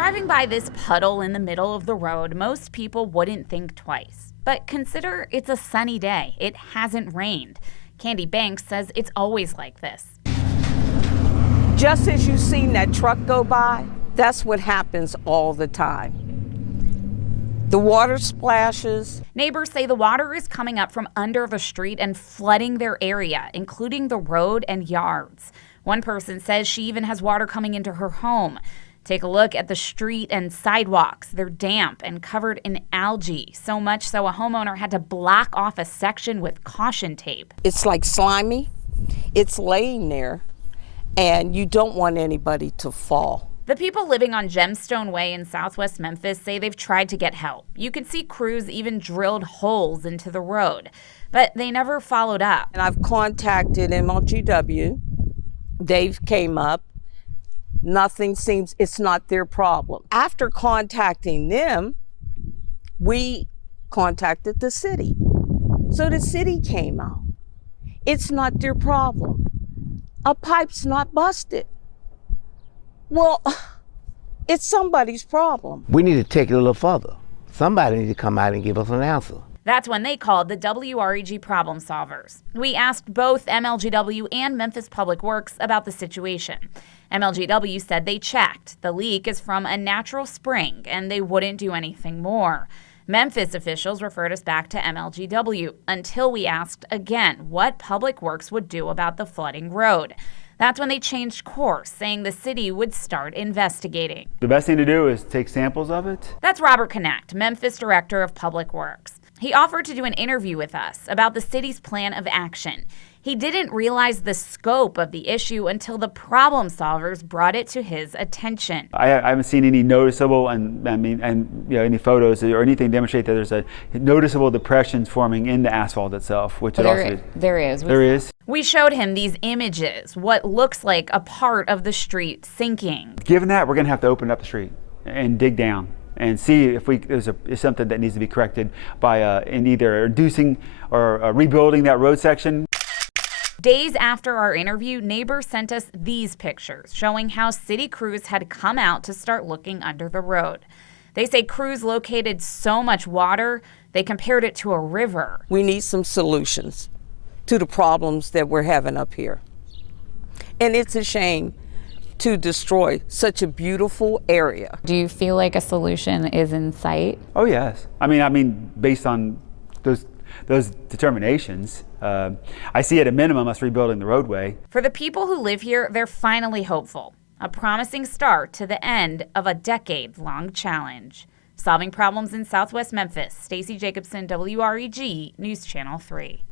Driving by this puddle in the middle of the road, most people wouldn't think twice. But consider it's a sunny day. It hasn't rained. Candy Banks says it's always like this. Just as you've seen that truck go by, that's what happens all the time. The water splashes. Neighbors say the water is coming up from under the street and flooding their area, including the road and yards. One person says she even has water coming into her home. Take a look at the street and sidewalks. They're damp and covered in algae, so much so a homeowner had to block off a section with caution tape. It's like slimy. It's laying there, and you don't want anybody to fall. The people living on Gemstone Way in southwest Memphis say they've tried to get help. You can see crews even drilled holes into the road, but they never followed up. And I've contacted MLGW. Dave came up. Nothing seems, it's not their problem. After contacting them, we contacted the city. So the city came out. It's not their problem. A pipe's not busted. Well, it's somebody's problem. We need to take it a little further. Somebody needs to come out and give us an answer. That's when they called the WREG problem solvers. We asked both MLGW and Memphis Public Works about the situation. MLGW said they checked. The leak is from a natural spring, and they wouldn't do anything more. Memphis officials referred us back to MLGW until we asked again what Public Works would do about the flooding road. That's when they changed course, saying the city would start investigating. The best thing to do is take samples of it. That's Robert Connect, Memphis Director of Public Works. He offered to do an interview with us about the city's plan of action. He didn't realize the scope of the issue until the problem solvers brought it to his attention. I haven't seen any noticeable any photos or anything demonstrate that there's a noticeable depressions forming in the asphalt itself, which there is. We showed him these images, what looks like a part of the street sinking. Given that, we're going to have to open up the street and dig down and see if there's something that needs to be corrected by in either reducing or rebuilding that road section. Days after our interview, neighbors sent us these pictures showing how city crews had come out to start looking under the road. They say crews located so much water, they compared it to a river. We need some solutions to the problems that we're having up here. And it's a shame to destroy such a beautiful area. Do you feel like a solution is in sight? Oh, yes. I mean, based on those determinations, I see at a minimum us rebuilding the roadway. For the people who live here, they're finally hopeful. A promising start to the end of a decade-long challenge. Solving problems in Southwest Memphis, Stacey Jacobson, WREG News Channel 3.